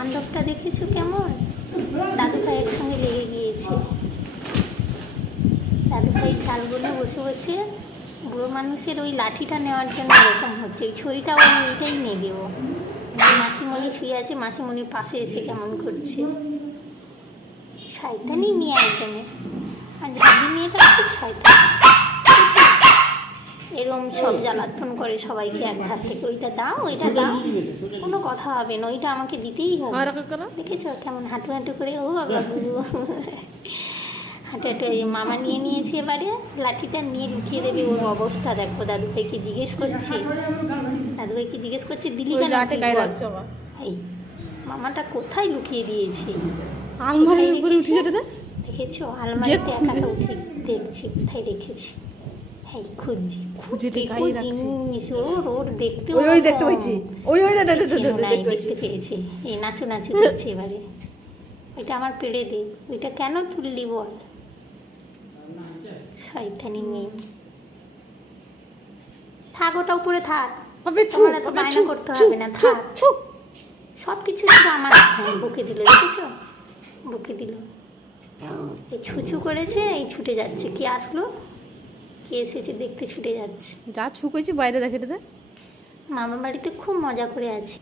তাণ্ডবটা দেখেছ কেমন? দাদু ভাইয়ের সঙ্গে লেগে গিয়েছে। দাদু ভাই চাল বলে বসে বসে বুড়ো মানুষের ওই লাঠিটা নেওয়ার জন্য এরকম হচ্ছে। ওই ছড়িটা ও এইটাই নেবে ও। মাসিমণি শুয়ে আছে, মাসিমণির পাশে এসে কেমন করছে। শয়তানি নিয়ে একদমই আর ঝাঁদি মেয়েটা খুব শয়তান সব জ্বালাতন করে সবাইকে এক ধার থেকে। ওইটা দাও ওইটা দাও। কোনো কথা হবে না ওইটা আমাকে দিতেই হবে। আর একটা করো? দেখেছ কেমন হাঁটু হাঁটু করে ও বাবা হাঁটু হাঁটু এই মামা নিয়ে নিয়েছে এবারে লাঠিটা নিয়ে লুকিয়ে দেবে ওর অবস্থা দেখো দাদু ভাইকে জিজ্ঞেস করছে। দাদু ভাইকে জিজ্ঞেস করছে দিলি কেন এই মামাটা কোথায় লুকিয়ে দিয়েছে? আলমারির উপরে উঠে যেতে দেখেছ আলমারিতে একাটা উঠে দেখছি কোথায় রেখেছি? দেখতে ওই ওই দেখতে এই নাচু নাচু করছে এবারে। ওইটা আমার পেড়ে দে। ওইটা কেন তুললি বল? শয়তানি মেয়ে। থাক ওটা উপরে থাক। করতে হবে না, থাক। সব কিছু আমার হ্যাঁ, বুকে দিল দেখেছ? বুকে দিল। এই ছুছু করেছে এই ছুটে যাচ্ছে। কে আসলো? কে এসেছে দেখতে ছুটে যাচ্ছে। যা ছুকেছি বাইরে দেখে দে মামা বাড়িতে খুব মজা করে আছে।